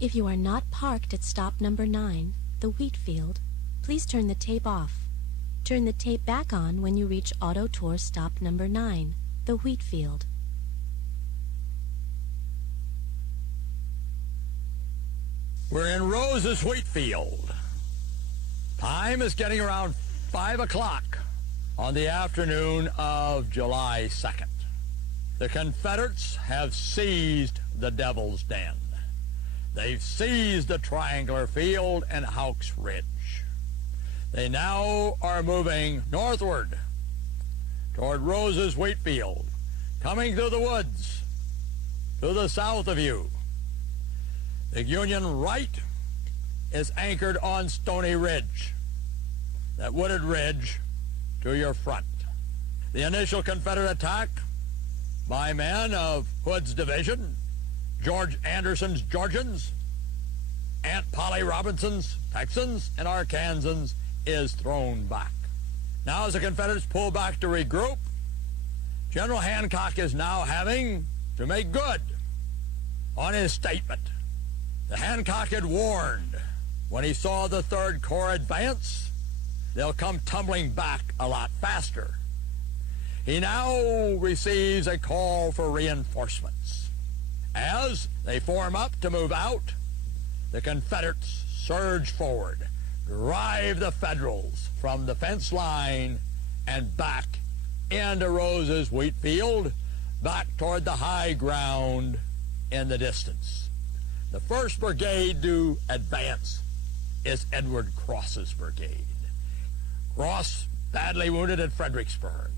If you are not parked at stop number 9, the wheat field, please turn the tape off. Turn the tape back on when you reach Auto Tour stop number 9, the wheat field. We're in Rose's wheat field. Time is getting around 5 o'clock on the afternoon of July 2nd. The Confederates have seized the Devil's Den. They've seized the Triangular Field and Houck's Ridge. They now are moving northward toward Rose's wheat field, coming through the woods to the south of you. The Union right is anchored on Stony Ridge, that wooded ridge to your front. The initial Confederate attack by men of Hood's division, George Anderson's Georgians, Aunt Polly Robinson's Texans, and Arkansans is thrown back. Now as the Confederates pull back to regroup, General Hancock is now having to make good on his statement. The Hancock had warned when he saw the Third Corps advance, they'll come tumbling back a lot faster. He now receives a call for reinforcements. As they form up to move out, the Confederates surge forward, drive the Federals from the fence line and back into Rose's wheat field, back toward the high ground in the distance. The 1st Brigade to advance is Edward Cross's brigade. Cross, badly wounded at Fredericksburg,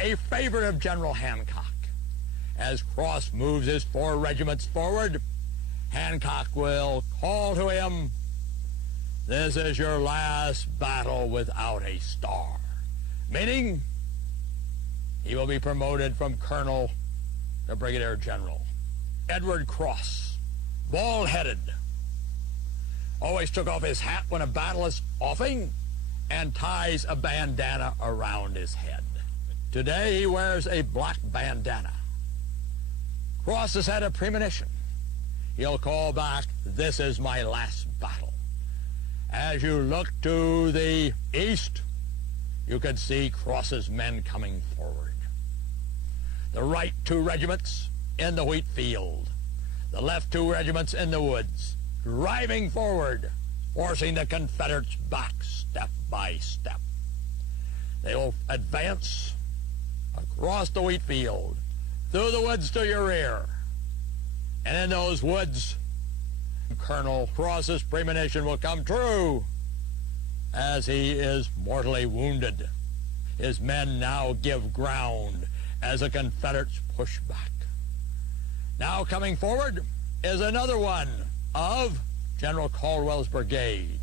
a favorite of General Hancock. As Cross moves his 4 regiments forward, Hancock will call to him, "This is your last battle without a star," meaning he will be promoted from colonel to brigadier general. Edward Cross, bald-headed, always took off his hat when a battle is offing and ties a bandana around his head. Today he wears a black bandana. Cross has had a premonition. He'll call back, "This is my last battle." As you look to the east, you could see Cross's men coming forward. The right 2 regiments in the wheat field, the left 2 regiments in the woods, driving forward, forcing the Confederates back step by step. They will advance across the wheat field, through the woods to your rear. And in those woods, Colonel Cross's premonition will come true as he is mortally wounded. His men now give ground as the Confederates push back. Now coming forward is another one of General Caldwell's brigade,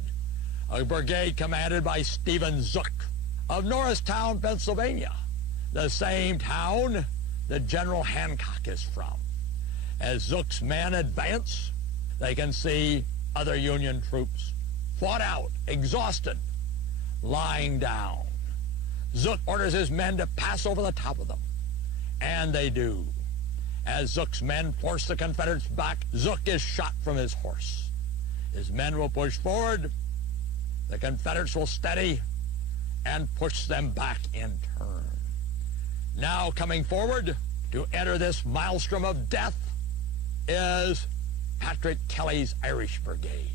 a brigade commanded by Stephen Zook of Norristown, Pennsylvania, the same town that General Hancock is from. As Zook's men advance, they can see other Union troops fought out, exhausted, lying down. Zook orders his men to pass over the top of them, and they do. As Zook's men force the Confederates back, Zook is shot from his horse. His men will push forward, the Confederates will steady and push them back in turn. Now coming forward to enter this maelstrom of death is Patrick Kelly's Irish Brigade.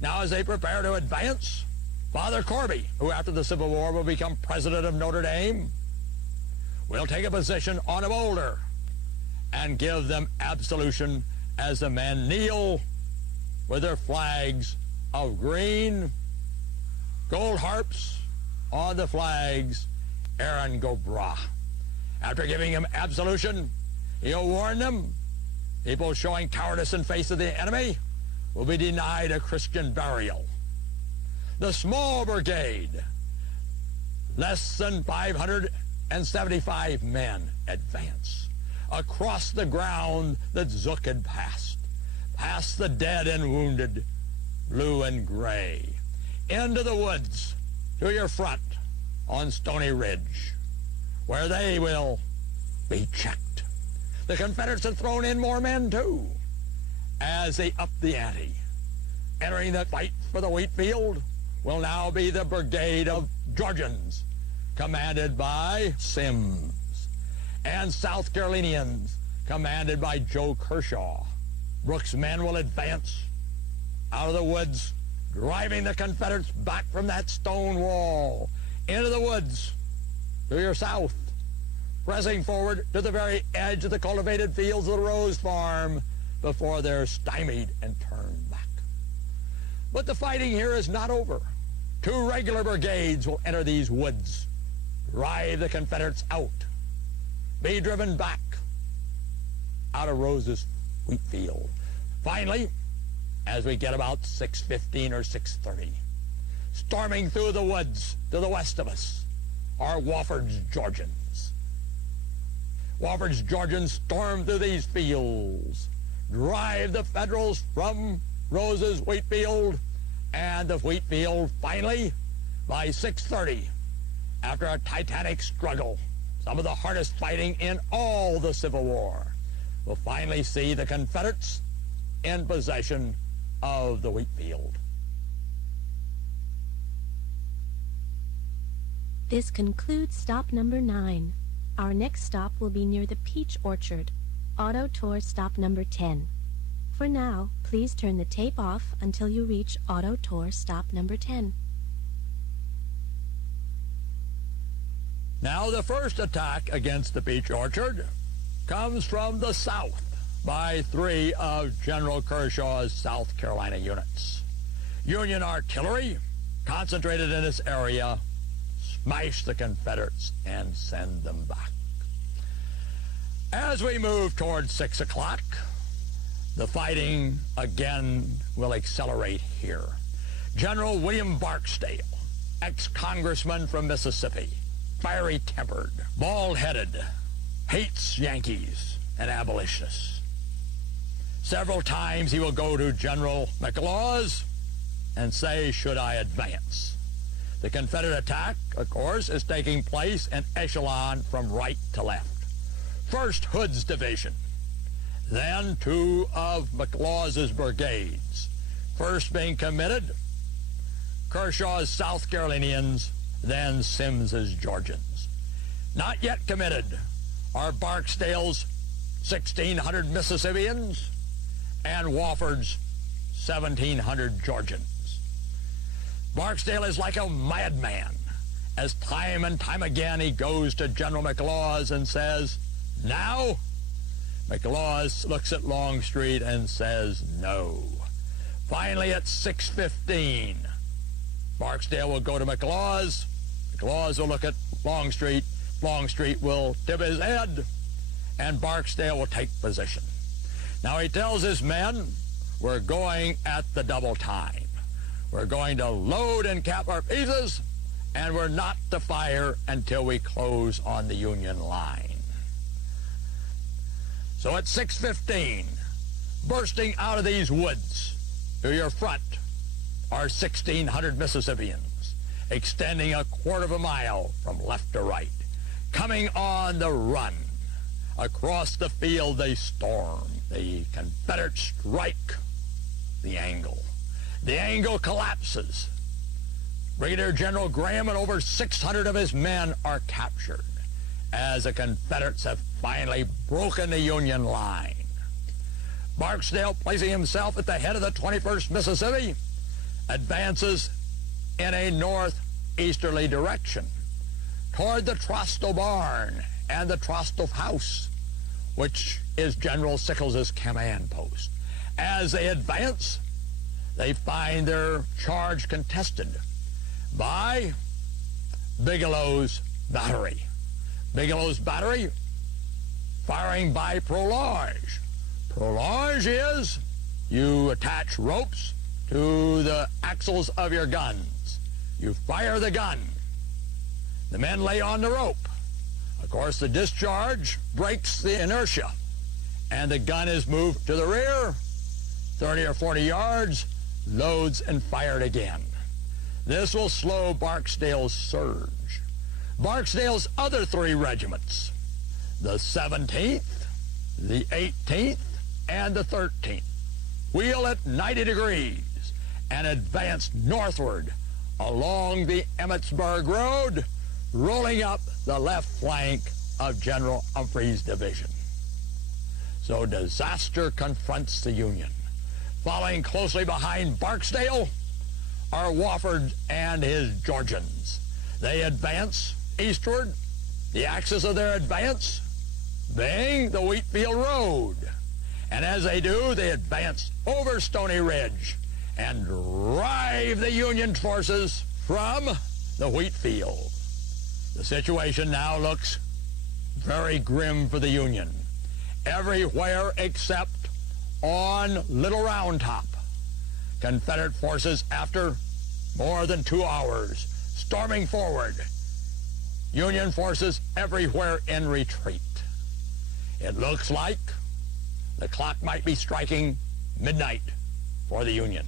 Now as they prepare to advance, Father Corby, who after the Civil War will become president of Notre Dame, will take a position on a boulder and give them absolution as the men kneel with their flags of green, gold harps on the flags, Aaron Gobra. After giving him absolution, he'll warn them, people showing cowardice in face of the enemy will be denied a Christian burial. The small brigade, less than 575 men, advance across the ground that Zook had passed, past the dead and wounded, blue and gray, into the woods to your front on Stony Ridge, where they will be checked. The Confederates have thrown in more men too, as they up the ante. Entering the fight for the wheat field will now be the brigade of Georgians, commanded by Sims, and South Carolinians, commanded by Joe Kershaw. Brooks' men will advance out of the woods, driving the Confederates back from that stone wall into the woods to your south, pressing forward to the very edge of the cultivated fields of the Rose Farm before they're stymied and turned back. But the fighting here is not over. 2 regular brigades will enter these woods, drive the Confederates out, be driven back out of Rose's wheat field. Finally, as we get about 6:15 or 6:30, storming through the woods to the west of us are Wofford's Georgians. Wofford's Georgians storm through these fields, drive the Federals from Rose's wheat field, and the wheat field finally, by 6:30, after a titanic struggle, some of the hardest fighting in all the Civil War, will finally see the Confederates in possession of the wheat field. This concludes stop number 9. Our next stop will be near the Peach Orchard. Auto Tour stop number 10. For now, please turn the tape off until you reach Auto Tour stop number 10. Now the first attack against the Peach Orchard comes from the south by 3 of General Kershaw's South Carolina units. Union artillery, concentrated in this area, smash the Confederates and send them back. As we move towards 6 o'clock, the fighting again will accelerate here. General William Barksdale, ex-congressman from Mississippi, fiery-tempered, bald-headed, hates Yankees and abolitionists. Several times he will go to General McLaws and say, should I advance? The Confederate attack, of course, is taking place in echelon from right to left. First, Hood's division, then 2 of McLaws's brigades, first being committed, Kershaw's South Carolinians, then Sims's Georgians. Not yet committed are Barksdale's 1,600 Mississippians and Wofford's 1,700 Georgians. Barksdale is like a madman, as time and time again he goes to General McLaws and says, now? McLaws looks at Longstreet and says no. Finally, at 6:15, Barksdale will go to McLaws. McLaws will look at Longstreet. Longstreet will tip his head, and Barksdale will take position. Now he tells his men, we're going at the double time. We're going to load and cap our pieces, and we're not to fire until we close on the Union line. So at 6:15, bursting out of these woods to your front are 1,600 Mississippians, extending a quarter of a mile from left to right. Coming on the run, across the field they storm. The Confederates strike the angle. The angle collapses. Brigadier General Graham and over 600 of his men are captured as the Confederates have finally broken the Union line. Barksdale, placing himself at the head of the 21st Mississippi, advances in a northeasterly direction toward the Trostle Barn and the Trostle House, which is General Sickles's command post. As they advance, they find their charge contested by Bigelow's battery. Bigelow's battery firing by prolonge. Prolonge is you attach ropes to the axles of your guns. You fire the gun. The men lay on the rope. Of course, the discharge breaks the inertia, and the gun is moved to the rear, 30 or 40 yards, loads and fired again. This will slow Barksdale's surge. Barksdale's other 3 regiments, the 17th, the 18th, and the 13th, wheel at 90 degrees and advance northward along the Emmetsburg Road, rolling up the left flank of General Humphreys' division. So disaster confronts the Union. Following closely behind Barksdale are Wofford and his Georgians. They advance eastward, the axis of their advance being the Wheatfield Road. And as they do, they advance over Stony Ridge and drive the Union forces from the Wheatfield. The situation now looks very grim for the Union. Everywhere except on Little Round Top, Confederate forces, after more than 2 hours, storming forward. Union forces everywhere in retreat. It looks like the clock might be striking midnight for the Union.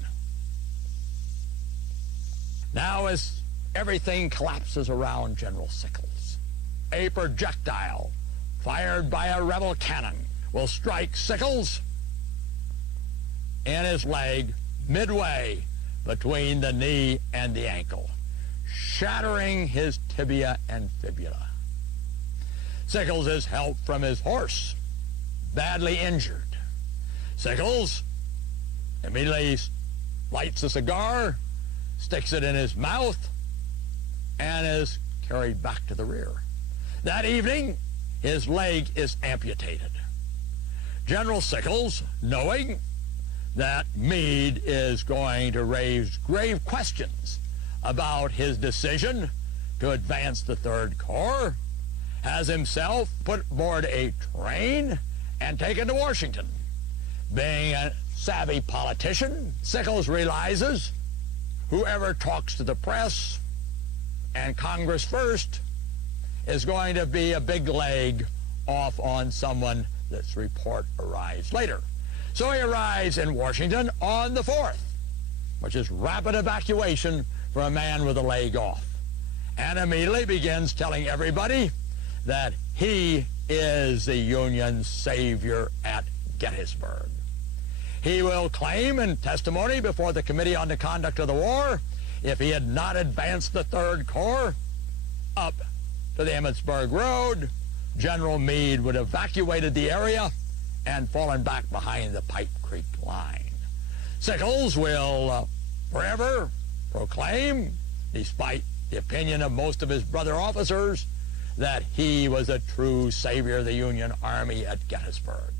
Now, as everything collapses around General Sickles, a projectile fired by a rebel cannon will strike Sickles in his leg midway between the knee and the ankle, shattering his tibia and fibula. Sickles is helped from his horse, badly injured. Sickles immediately lights a cigar, sticks it in his mouth, and is carried back to the rear. That evening, his leg is amputated. General Sickles, knowing that Meade is going to raise grave questions about his decision to advance the Third Corps, has himself put aboard a train and taken to Washington. Being a savvy politician, Sickles realizes whoever talks to the press and Congress first is going to be a big leg off on someone that's report arrives later. So he arrives in Washington on the 4th, which is rapid evacuation for a man with a leg off, and immediately begins telling everybody that he is the Union savior at Gettysburg. He will claim in testimony before the Committee on the Conduct of the War, if he had not advanced the Third Corps up to the Emmetsburg Road, General Meade would have evacuated the area and fallen back behind the Pipe Creek line. Sickles will forever proclaim, despite the opinion of most of his brother officers, that he was a true savior of the Union Army at Gettysburg.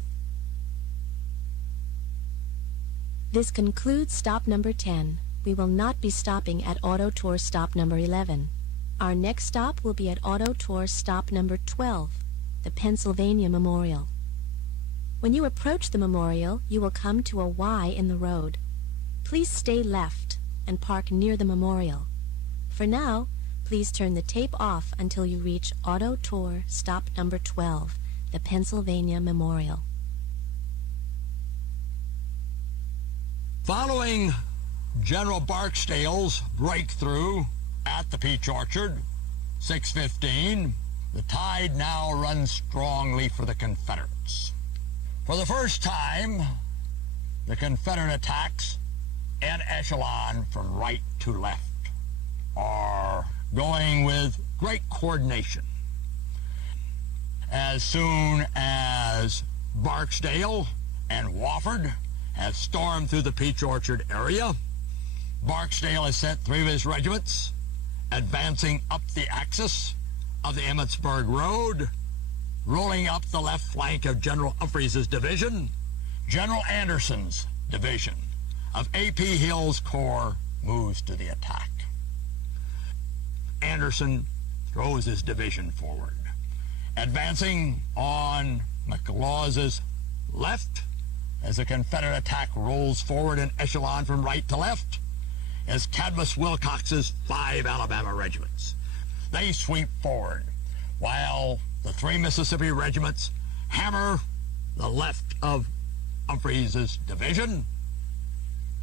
This concludes stop number 10. We will not be stopping at Auto Tour stop number 11. Our next stop will be at Auto Tour stop number 12, the Pennsylvania Memorial. When you approach the memorial, you will come to a Y in the road. Please stay left and park near the memorial. For now, please turn the tape off until you reach Auto Tour stop number 12, the Pennsylvania Memorial. Following General Barksdale's breakthrough at the Peach Orchard, 6:15, the tide now runs strongly for the Confederates. For the first time, the Confederate attacks in echelon from right to left are going with great coordination. As soon as Barksdale and Wofford have stormed through the Peach Orchard area, Barksdale has sent 3 of his regiments advancing up the axis of the Emmetsburg Road, rolling up the left flank of General Humphreys' division. General Anderson's division of A.P. Hill's corps moves to the attack. Anderson throws his division forward, advancing on McLaws' left as the Confederate attack rolls forward in echelon from right to left as Cadmus Wilcox's 5 Alabama regiments. They sweep forward while the 3 Mississippi regiments hammer the left of Humphreys' division.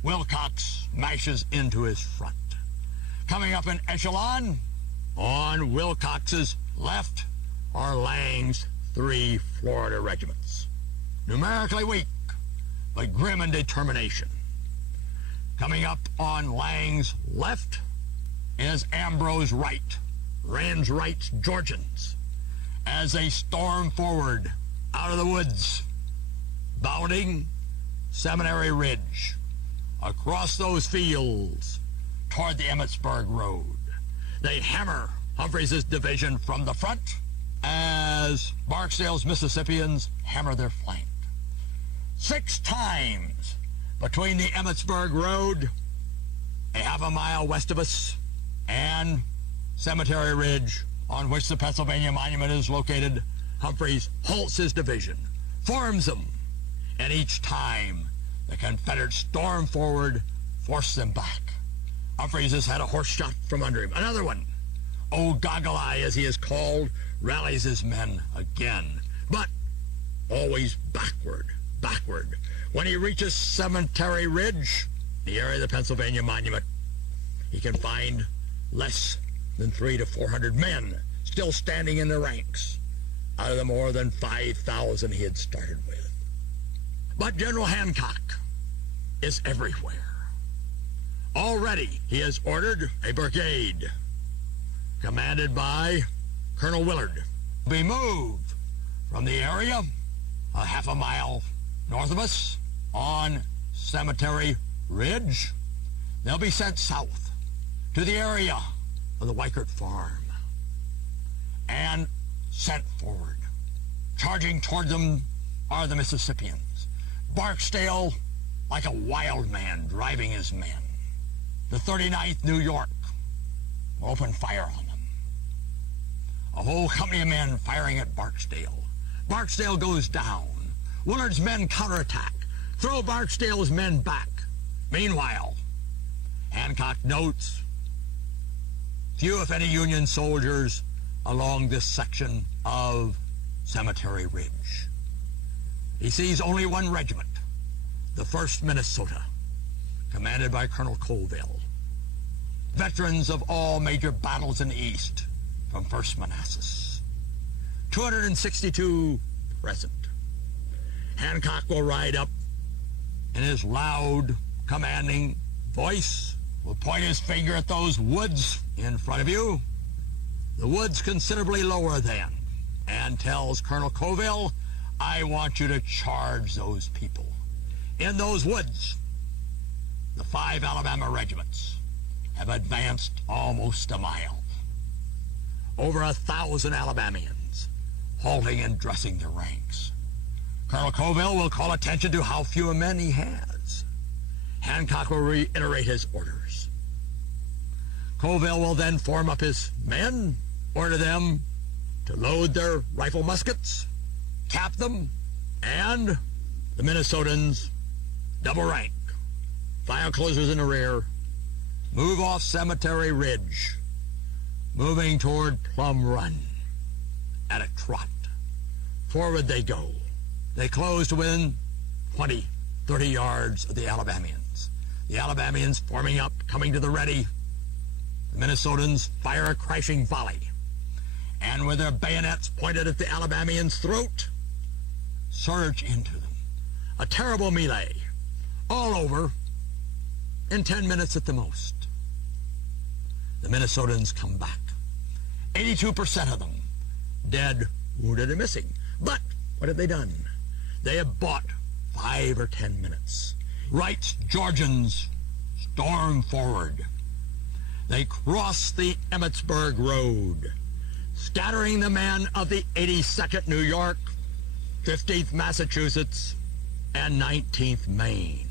Wilcox mashes into his front. Coming up in echelon on Wilcox's left are Lang's 3 Florida regiments. Numerically weak, but grim in determination. Coming up on Lang's left is Ambrose Wright, Rand's Wright's Georgians, as they storm forward out of the woods, bounding Seminary Ridge, across those fields toward the Emmetsburg Road. They hammer Humphreys' division from the front as Barksdale's Mississippians hammer their flank. 6 times between the Emmetsburg Road, a half a mile west of us, and Cemetery Ridge, on which the Pennsylvania Monument is located, Humphreys halts his division, forms them, and each time the Confederates storm forward, force them back. Humphreys has had a horse shot from under him. Another one, Old Goggle Eye, as he is called, rallies his men again, but always backward. When he reaches Cemetery Ridge, the area of the Pennsylvania Monument, he can find less than 300 to 400 men still standing in the ranks out of the more than 5,000 he had started with. But General Hancock is everywhere. Already he has ordered a brigade commanded by Colonel Willard to be moved from the area a half a mile north of us on Cemetery Ridge. They'll be sent south to the area of the Weichert Farm and sent forward. Charging toward them are the Mississippians. Barksdale, like a wild man, driving his men. The 39th New York will open fire on them. A whole company of men firing at Barksdale. Barksdale goes down. Willard's men counterattack, throw Barksdale's men back. Meanwhile, Hancock notes few, if any, Union soldiers along this section of Cemetery Ridge. He sees only one regiment, the 1st Minnesota, commanded by Colonel Colville. Veterans of all major battles in the East from 1st Manassas. 262 present. Hancock will ride up in his loud, commanding voice, will point his finger at those woods in front of you, the woods considerably lower than, and tells Colonel Colville, I want you to charge those people. In those woods, the 5 Alabama regiments have advanced almost a mile. Over 1,000 Alabamians halting and dressing their ranks. Colonel Colville will call attention to how few men he has. Hancock will reiterate his orders. Colville will then form up his men, order them to load their rifle muskets, cap them, and the Minnesotans double rank. File closers in the rear, move off Cemetery Ridge, moving toward Plum Run at a trot. Forward they go. They close to within 20, 30 yards of the Alabamians. The Alabamians forming up, coming to the ready. The Minnesotans fire a crashing volley, and with their bayonets pointed at the Alabamians' throat, surge into them. A terrible melee, all over in 10 minutes at the most. The Minnesotans come back. 82% of them dead, wounded, and missing. But what have they done? They have bought 5 or 10 minutes. Wright's Georgians storm forward. They cross the Emmetsburg Road, scattering the men of the 82nd New York, 15th Massachusetts, and 19th Maine.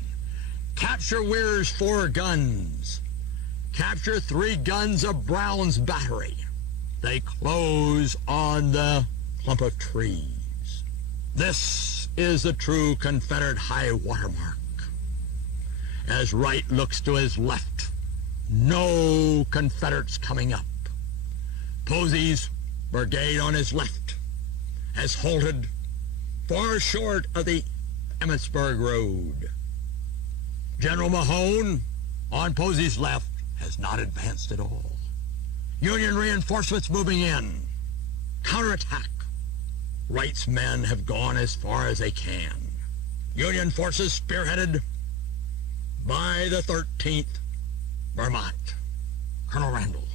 Capture Weir's 4 guns. Capture 3 guns of Brown's battery. They close on the clump of trees. This is the true Confederate high watermark. As Wright looks to his left, no Confederates coming up. Posey's brigade on his left has halted far short of the Emmetsburg Road. General Mahone on Posey's left has not advanced at all. Union reinforcements moving in. Counterattack. Wright's men have gone as far as they can. Union forces spearheaded by the 13th Vermont. Colonel Randall,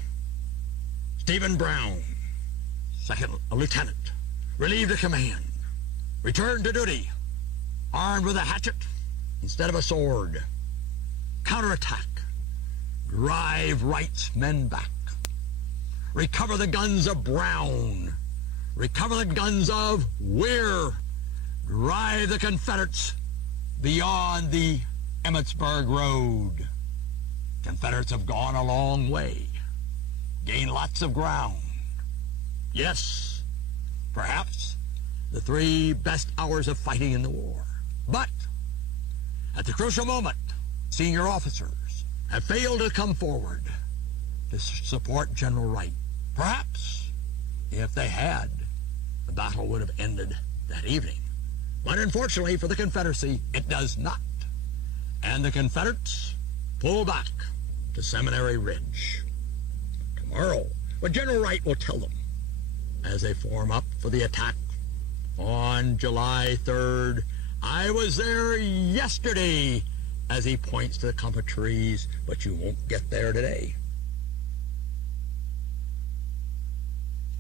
Stephen Brown, second lieutenant, relieved the command, returned to duty, armed with a hatchet instead of a sword. Counterattack, drive Wright's men back, recover the guns of Brown, recover the guns of Weir, drive the Confederates beyond the Emmitsburg Road. Confederates have gone a long way, gained lots of ground. Yes, perhaps the 3 best hours of fighting in the war. But at the crucial moment, senior officers have failed to come forward to support General Wright. Perhaps if they had, the battle would have ended that evening. But unfortunately for the Confederacy, it does not. And the Confederates pull back to Seminary Ridge. Tomorrow, what General Wright will tell them as they form up for the attack on July 3rd. I was there yesterday, as he points to the clump of trees, but you won't get there today.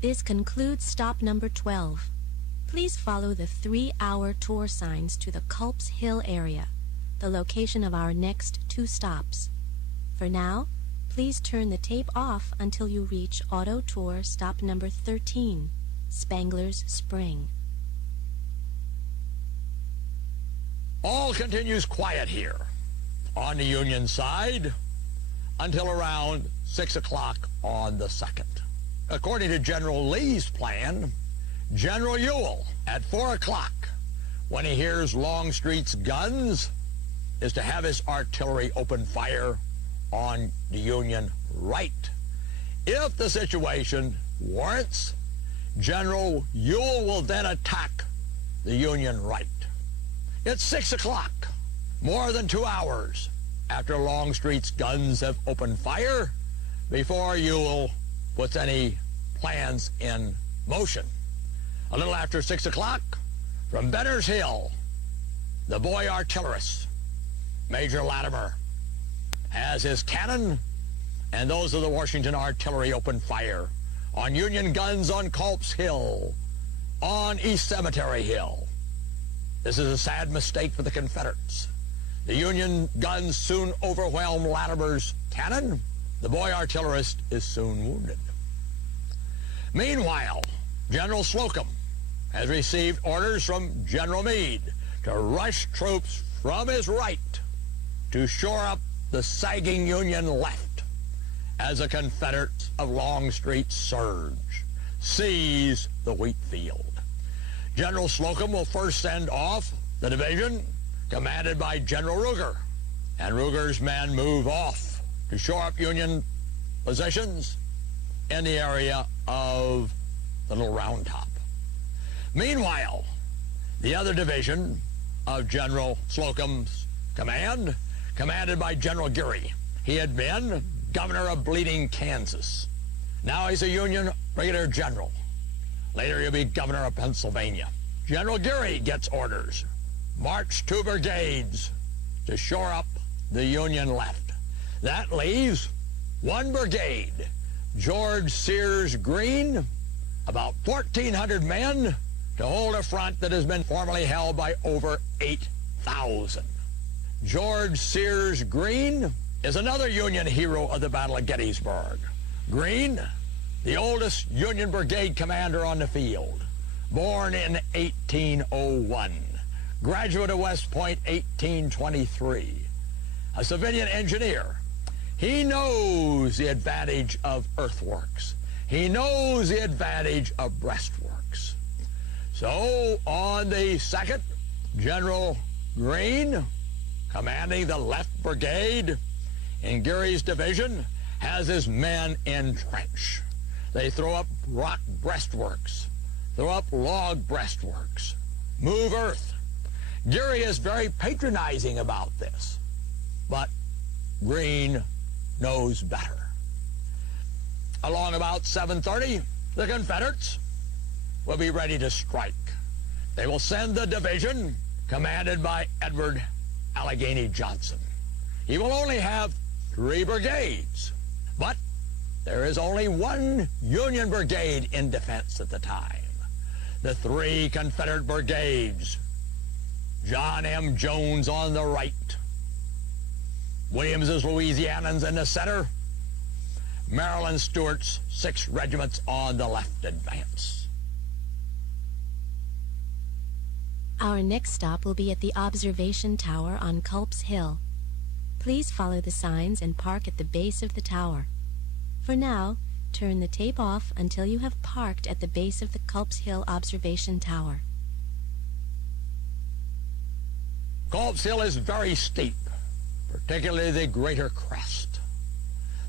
This concludes stop number 12. Please follow the 3-hour tour signs to the Culp's Hill area, the location of our next 2 stops. For now, please turn the tape off until you reach Auto Tour stop number 13, Spangler's Spring. All continues quiet here on the Union side until around 6 o'clock on the 2nd. According to General Lee's plan, General Ewell at 4 o'clock, when he hears Longstreet's guns, is to have his artillery open fire on the Union right. If the situation warrants, General Ewell will then attack the Union right. It's 6 o'clock, more than 2 hours after Longstreet's guns have opened fire, before Ewell puts any plans in motion. A little after 6 o'clock, from Benner's Hill, the boy artillerist, Major Latimer, has his cannon and those of the Washington artillery open fire on Union guns on Culp's Hill, on East Cemetery Hill. This is a sad mistake for the Confederates. The Union guns soon overwhelm Latimer's cannon. The boy artillerist is soon wounded. Meanwhile, General Slocum has received orders from General Meade to rush troops from his right to shore up the sagging Union left as the Confederates of Longstreet surge, seize the wheat field. General Slocum will first send off the division commanded by General Ruger, and Ruger's men move off to shore up Union positions in the area of the Little Round Top. Meanwhile, the other division of General Slocum's command, commanded by General Geary. He had been governor of Bleeding, Kansas. Now he's a Union brigadier general. Later he'll be governor of Pennsylvania. General Geary gets orders. March 2 brigades to shore up the Union left. That leaves 1 brigade, George Sears Green, about 1,400 men to hold a front that has been formerly held by over 8,000. George Sears Green is another Union hero of the Battle of Gettysburg. Green, the oldest Union brigade commander on the field, born in 1801, graduate of West Point 1823, a civilian engineer. He knows the advantage of earthworks. He knows the advantage of breastworks. So on the 2nd, General Green, commanding the left brigade in Geary's division, has his men entrench. They throw up rock breastworks, throw up log breastworks, move earth. Geary is very patronizing about this, but Green knows better. Along about 7:30, the Confederates will be ready to strike. They will send the division commanded by Edward Allegheny Johnson. He will only have 3 brigades, but there is only one Union brigade in defense at the time. The 3 Confederate brigades. John M. Jones on the right. Williams's Louisianans in the center. Maryland Stewart's 6 regiments on the left advance. Our next stop will be at the observation tower on Culp's Hill. Please follow the signs and park at the base of the tower. For now, turn the tape off until you have parked at the base of the Culp's Hill observation tower. Culp's Hill is very steep, particularly the greater crest.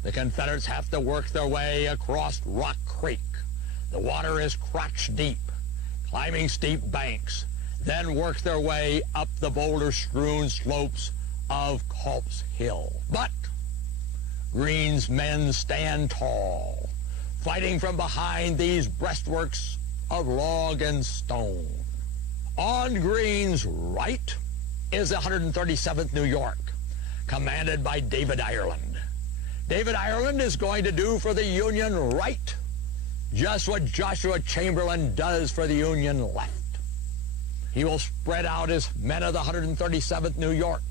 The Confederates have to work their way across Rock Creek. The water is crotch deep, climbing steep banks, then work their way up the boulder-strewn slopes of Culp's Hill. But Greene's men stand tall, fighting from behind these breastworks of log and stone. On Greene's right is the 137th New York, commanded by David Ireland. David Ireland is going to do for the Union right just what Joshua Chamberlain does for the Union left. He will spread out his men of the 137th New York,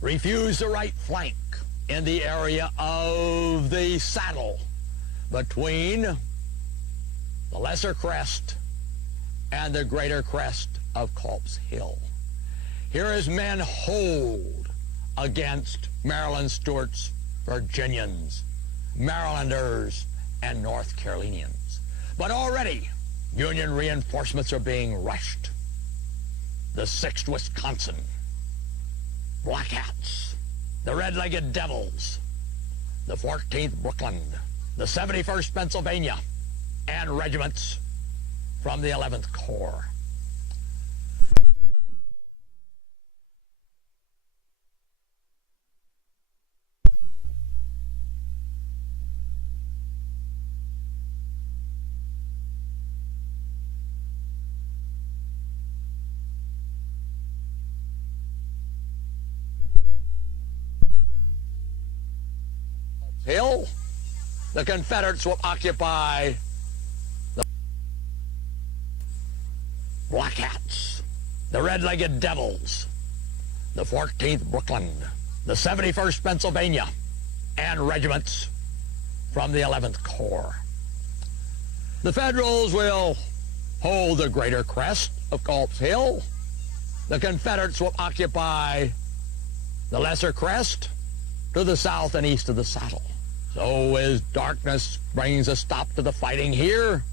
refuse the right flank in the area of the saddle between the lesser crest and the greater crest of Culp's Hill. Here his men hold against Maryland Stewart's Virginians, Marylanders, and North Carolinians. But already Union reinforcements are being rushed. The 6th Wisconsin, Black Hats, the Red-Legged Devils, the 14th Brooklyn, the 71st Pennsylvania, and regiments from the 11th Corps. Hill, the Confederates will occupy the Black Hats, the Red-Legged Devils, the 14th Brooklyn, the 71st Pennsylvania, and regiments from the 11th Corps. The Federals will hold the greater crest of Culp's Hill. The Confederates will occupy the lesser crest to the south and east of the saddle. So as darkness brings a stop to the fighting here,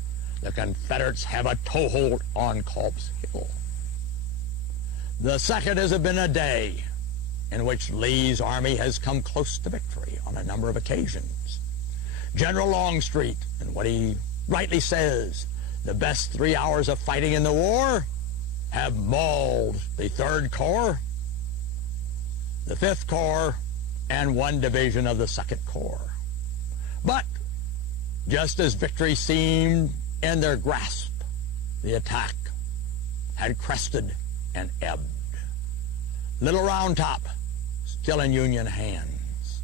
the Confederates have a toehold on Culp's Hill. The second has been a day in which Lee's army has come close to victory on a number of occasions. General Longstreet, and what he rightly says, the best 3 hours of fighting in the war, have mauled the 3rd Corps, the 5th Corps, and 1 division of the 2nd Corps. But just as victory seemed in their grasp, the attack had crested and ebbed. Little Round Top still in Union hands.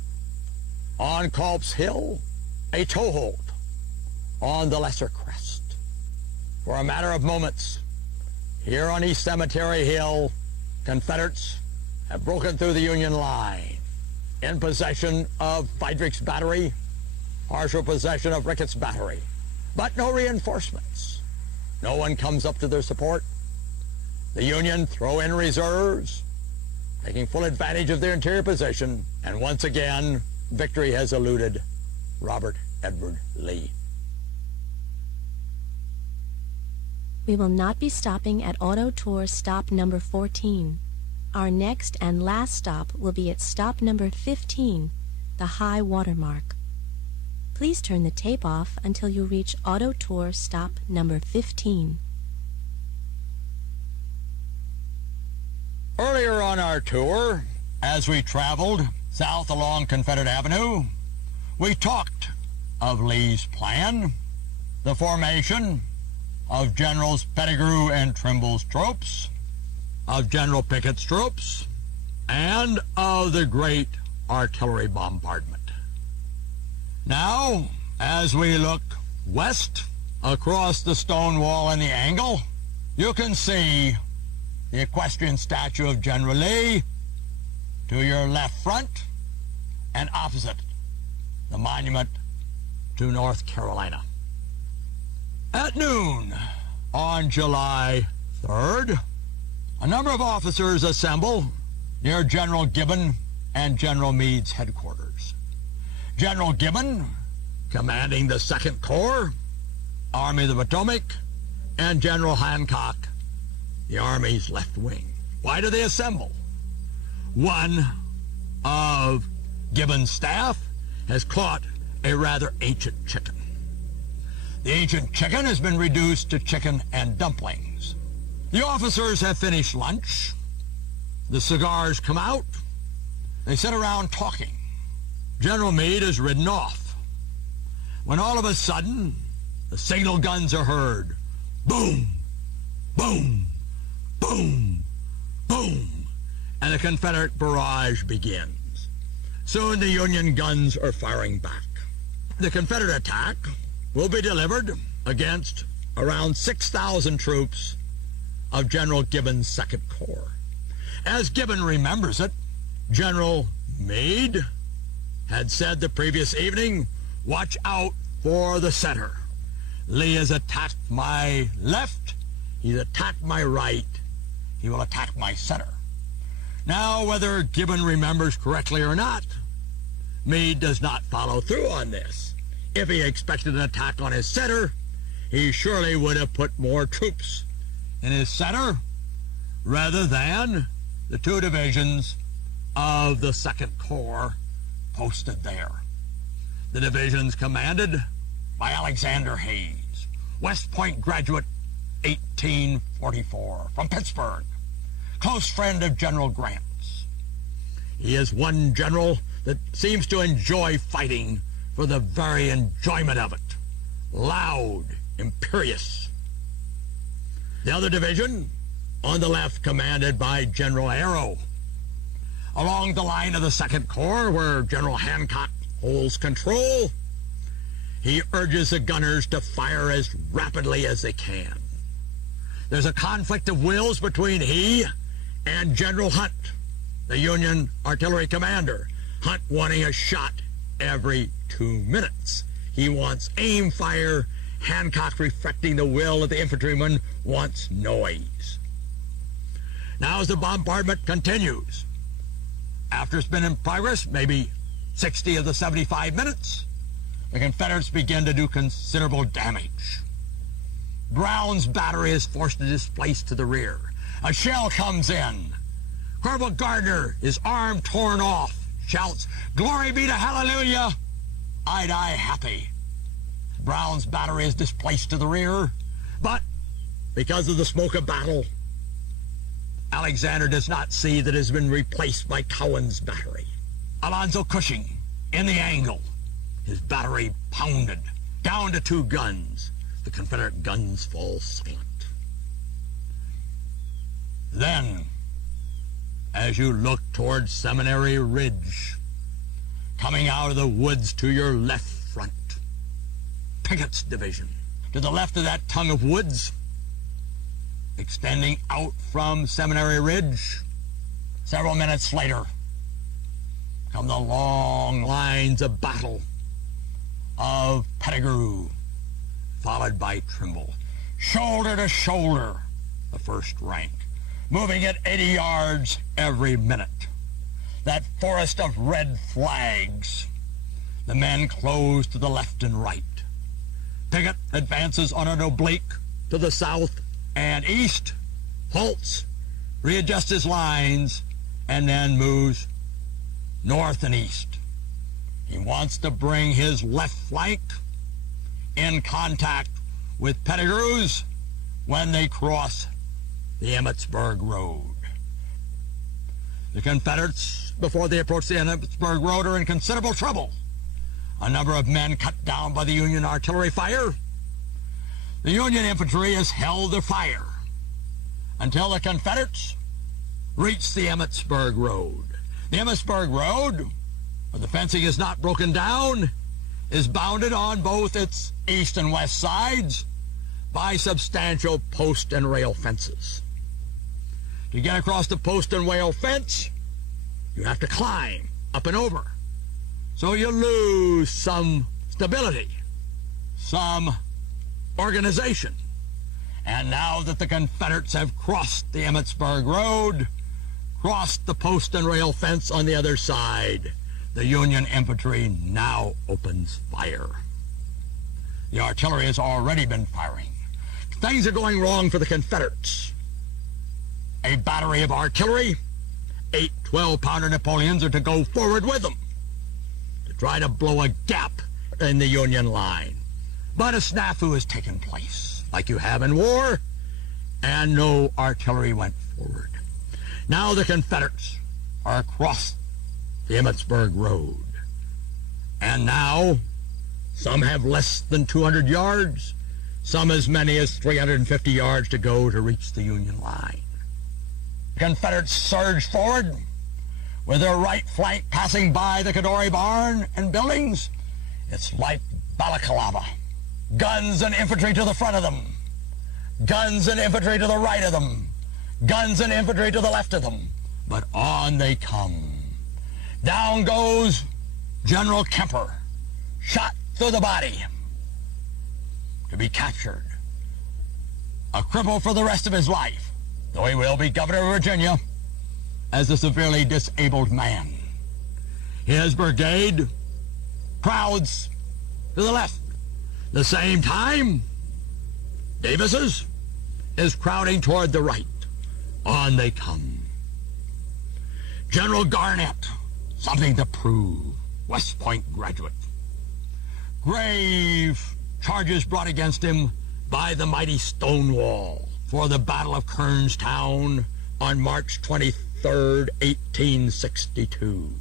On Culp's Hill, a toehold on the lesser crest. For a matter of moments, here on East Cemetery Hill, Confederates have broken through the Union line, in possession of Friedrich's Battery, partial possession of Ricketts Battery, but no reinforcements. No one comes up to their support. The Union throw in reserves, taking full advantage of their interior position, and once again, victory has eluded Robert Edward Lee. We will not be stopping at Auto Tour stop number 14. Our next and last stop will be at stop number 15, the high water mark. Please turn the tape off until you reach Auto Tour stop number 15. Earlier on our tour, as we traveled south along Confederate Avenue, we talked of Lee's plan, the formation of Generals Pettigrew and Trimble's troops, of General Pickett's troops and of the great artillery bombardment. Now, as we look west across the stone wall in the angle, you can see the equestrian statue of General Lee to your left front, and opposite, the monument to North Carolina. At noon on July 3rd, a number of officers assemble near General Gibbon and General Meade's headquarters. General Gibbon, commanding the 2nd Corps, Army of the Potomac, and General Hancock, the Army's left wing. Why do they assemble? One of Gibbon's staff has caught a rather ancient chicken. The ancient chicken has been reduced to chicken and dumplings. The officers have finished lunch. The cigars come out. They sit around talking. General Meade has ridden off, when all of a sudden the signal guns are heard. Boom, boom, boom, boom, and the Confederate barrage begins. Soon the Union guns are firing back. The Confederate attack will be delivered against around 6,000 troops of General Gibbon's 2nd Corps. As Gibbon remembers it, General Meade had said the previous evening, "Watch out for the center. Lee has attacked my left, he's attacked my right, he will attack my center." Now, whether Gibbon remembers correctly or not, Meade does not follow through on this. If he expected an attack on his center, he surely would have put more troops in his center rather than the 2 divisions of the 2nd Corps posted there. The divisions commanded by Alexander Hayes, West Point graduate, 1844, from Pittsburgh, close friend of General Grant's. He is one general that seems to enjoy fighting for the very enjoyment of it. Loud, imperious. The other division, on the left, commanded by General Arrow. Along the line of the 2nd Corps, where General Hancock holds control, he urges the gunners to fire as rapidly as they can. There's a conflict of wills between he and General Hunt, the Union artillery commander. Hunt wanting a shot every 2 minutes. He wants aim fire. Hancock, reflecting the will of the infantryman, wants noise. Now, as the bombardment continues, after it's been in progress maybe 60 of the 75 minutes, the Confederates begin to do considerable damage. Brown's battery is forced to displace to the rear. A shell comes in. Corporal Gardner, his arm torn off, shouts, "Glory be to hallelujah! I die happy." Brown's battery is displaced to the rear, but because of the smoke of battle, Alexander does not see that it has been replaced by Cowan's battery. Alonzo Cushing, in the angle, his battery pounded, down to 2 guns. The Confederate guns fall silent. Then, as you look towards Seminary Ridge, coming out of the woods to your left front, Pickett's division. To the left of that tongue of woods, extending out from Seminary Ridge, several minutes later, come the long lines of battle of Pettigrew, followed by Trimble. Shoulder to shoulder, the first rank, moving at 80 yards every minute. That forest of red flags. The men close to the left and right. Pickett advances on an oblique to the south and east, halts, readjusts his lines, and then moves north and east. He wants to bring his left flank in contact with Pettigrew's when they cross the Emmitsburg Road. The Confederates, before they approach the Emmitsburg Road, are in considerable trouble. A number of men cut down by the Union artillery fire. The Union infantry has held their fire until the Confederates, reach the Emmitsburg Road. The Emmitsburg Road, where the fencing is not broken down, is bounded on both its east and west sides by substantial post and rail fences. To get across the post and rail fence, you have to climb up and over. So you lose some stability, some organization. And now that the Confederates have crossed the Emmitsburg Road, crossed the post and rail fence on the other side, the Union infantry now opens fire. The artillery has already been firing. Things are going wrong for the Confederates. A battery of artillery, 8 12-pounder Napoleons are to go forward with them to try to blow a gap in the Union line. But a snafu has taken place, like you have in war, and no artillery went forward. Now the Confederates are across the Emmitsburg Road. And now some have less than 200 yards, some as many as 350 yards to go to reach the Union line. The Confederates surge forward with their right flank passing by the Cadore barn and buildings. It's like balaclava. Guns and infantry to the front of them. Guns and infantry to the right of them. Guns and infantry to the left of them. But on they come. Down goes General Kemper, shot through the body, to be captured. A cripple for the rest of his life, though he will be governor of Virginia as a severely disabled man. His brigade crowds to the left. The same time, Davis's is crowding toward the right. On they come. General Garnett, something to prove, West Point graduate. Grave charges brought against him by the mighty Stonewall for the Battle of Kernstown on March 23rd, 1862.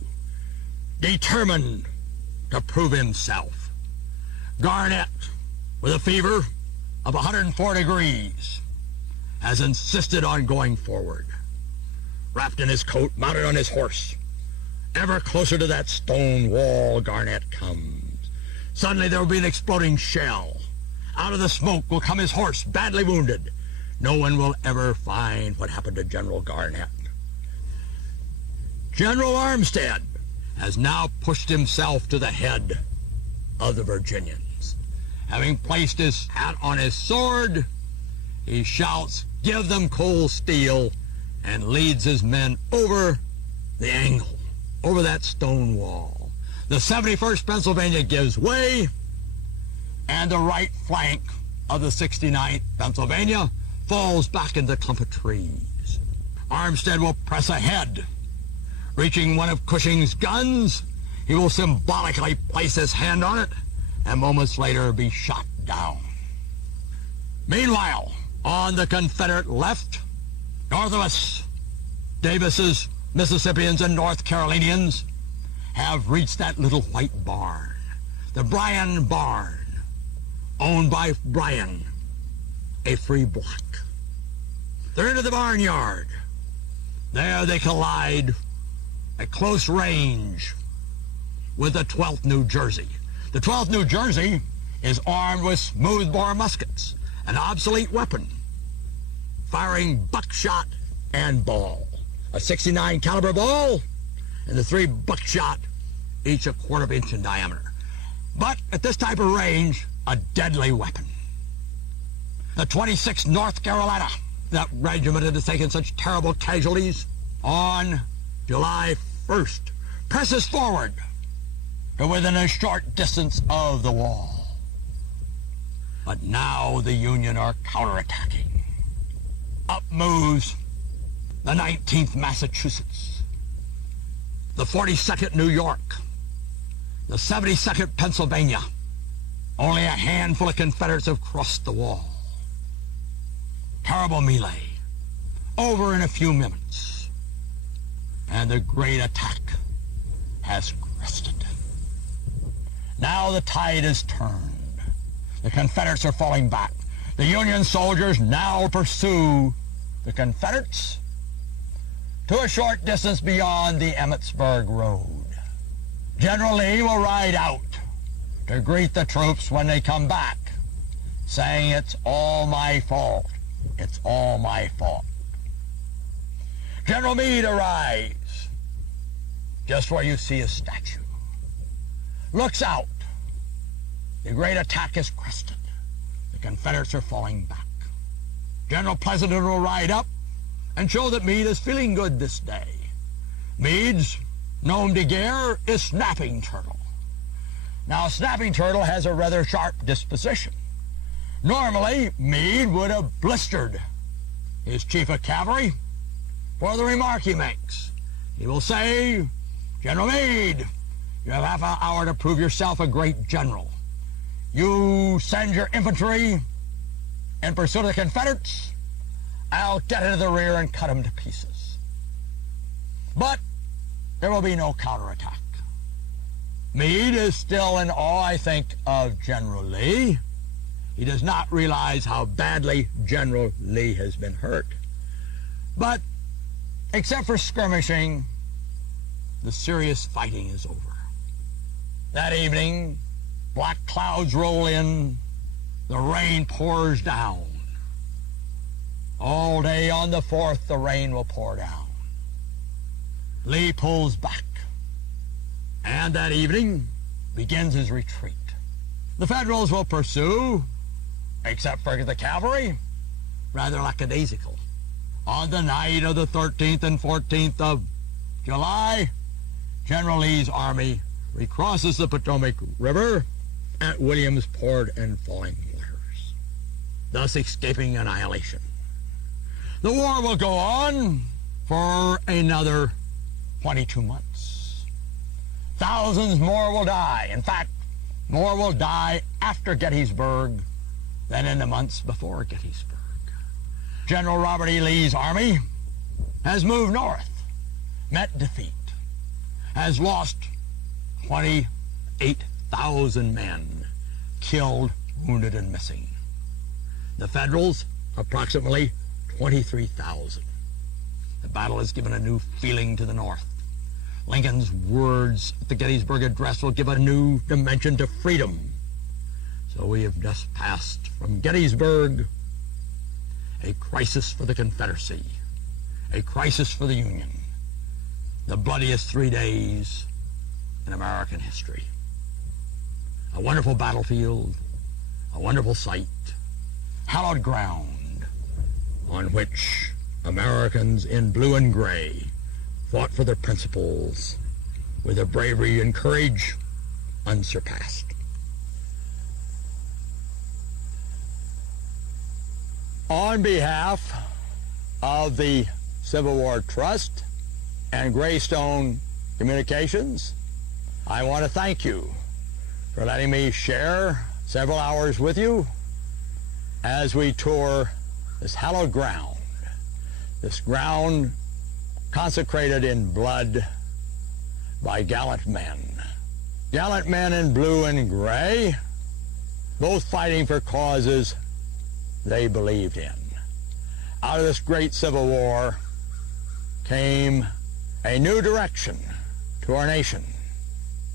Determined to prove himself, Garnett, with a fever of 104 degrees, has insisted on going forward. Wrapped in his coat, mounted on his horse, ever closer to that stone wall, Garnett comes. Suddenly there will be an exploding shell. Out of the smoke will come his horse, badly wounded. No one will ever find what happened to General Garnett. General Armstead has now pushed himself to the head of the Virginians. Having placed his hat on his sword, he shouts, "Give them cold steel," and leads his men over the angle, over that stone wall. The 71st Pennsylvania gives way, and the right flank of the 69th Pennsylvania falls back into the clump of trees. Armstead will press ahead. Reaching one of Cushing's guns, he will symbolically place his hand on it, and moments later be shot down. Meanwhile, on the Confederate left, north of us, Davis's Mississippians and North Carolinians have reached that little white barn, the Bryan barn, owned by Bryan, a free black. They're into the barnyard. There they collide at close range with the 12th New Jersey. The 12th New Jersey is armed with smoothbore muskets, an obsolete weapon, firing buckshot and ball. A 69 caliber ball and the 3 buckshot, each a quarter of an inch in diameter. But at this type of range, a deadly weapon. The 26th North Carolina, that regiment that has taken such terrible casualties, on July 1st, presses forward to within a short distance of the wall. But now the Union are counterattacking. Up moves the 19th Massachusetts, the 42nd New York, the 72nd Pennsylvania. Only a handful of Confederates have crossed the wall. Terrible melee, over in a few minutes, and the great attack has crested. Now the tide is turned. The Confederates are falling back. The Union soldiers now pursue the Confederates to a short distance beyond the Emmitsburg Road. General Lee will ride out to greet the troops when they come back, saying, "It's all my fault. It's all my fault." General Meade arrives just where you see his statue. Looks out. The great attack is crested. The Confederates are falling back. General Pleasonton will ride up and show that Meade is feeling good this day. Meade's nom de guerre is Snapping Turtle. Now, Snapping Turtle has a rather sharp disposition. Normally, Meade would have blistered his chief of cavalry for the remark he makes. He will say, "General Meade, you have half an hour to prove yourself a great general. You send your infantry in pursuit of the Confederates. I'll get into the rear and cut them to pieces." But there will be no counterattack. Meade is still in awe, I think, of General Lee. He does not realize how badly General Lee has been hurt. But except for skirmishing, the serious fighting is over. That evening, black clouds roll in, the rain pours down. All day on the 4th, the rain will pour down. Lee pulls back, and that evening begins his retreat. The Federals will pursue, except for the cavalry, rather lackadaisical. On the night of the 13th and 14th of July, General Lee's army recrosses the Potomac River at Williamsport and Falling Waters, thus escaping annihilation. The war will go on for another 22 months. Thousands more will die. In fact, more will die after Gettysburg than in the months before Gettysburg. General Robert E. Lee's army has moved north, met defeat, has lost 28,000 men, killed, wounded, and missing. The Federals, approximately 23,000. The battle has given a new feeling to the North. Lincoln's words at the Gettysburg Address will give a new dimension to freedom. So we have just passed from Gettysburg, a crisis for the Confederacy, a crisis for the Union, the bloodiest 3 days in American history. A wonderful battlefield, a wonderful sight, hallowed ground on which Americans in blue and gray fought for their principles with a bravery and courage unsurpassed. On behalf of the Civil War Trust and Greystone Communications, I want to thank you for letting me share several hours with you as we tour this hallowed ground, this ground consecrated in blood by gallant men in blue and gray, both fighting for causes they believed in. Out of this great Civil War came a new direction to our nation,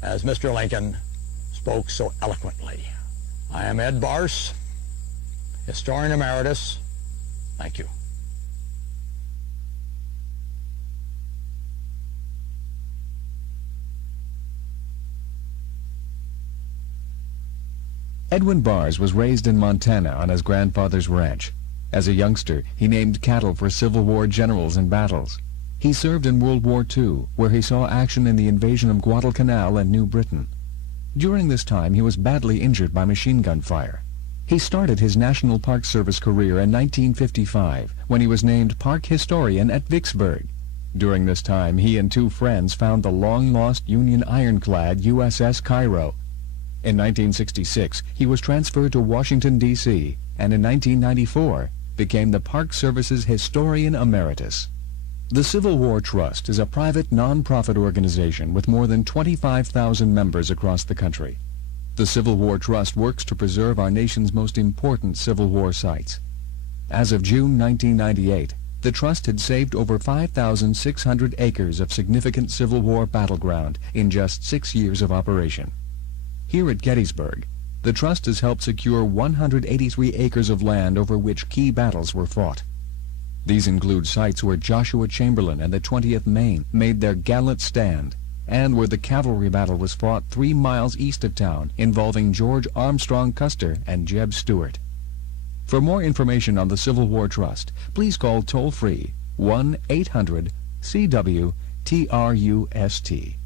as Mr. Lincoln spoke so eloquently. I am Ed Barse, Historian Emeritus. Thank you. Edwin Barse was raised in Montana on his grandfather's ranch. As a youngster, he named cattle for Civil War generals and battles. He served in World War II, where he saw action in the invasion of Guadalcanal and New Britain. During this time, he was badly injured by machine gun fire. He started his National Park Service career in 1955, when he was named Park Historian at Vicksburg. During this time, he and two friends found the long-lost Union ironclad USS Cairo. In 1966, he was transferred to Washington, D.C., and in 1994 became the Park Service's Historian Emeritus. The Civil War Trust is a private, non-profit organization with more than 25,000 members across the country. The Civil War Trust works to preserve our nation's most important Civil War sites. As of June 1998, the Trust had saved over 5,600 acres of significant Civil War battleground in just 6 years of operation. Here at Gettysburg, the Trust has helped secure 183 acres of land over which key battles were fought. These include sites where Joshua Chamberlain and the 20th Maine made their gallant stand, and where the cavalry battle was fought 3 miles east of town involving George Armstrong Custer and Jeb Stuart. For more information on the Civil War Trust, please call toll-free 1-800-CW-TRUST.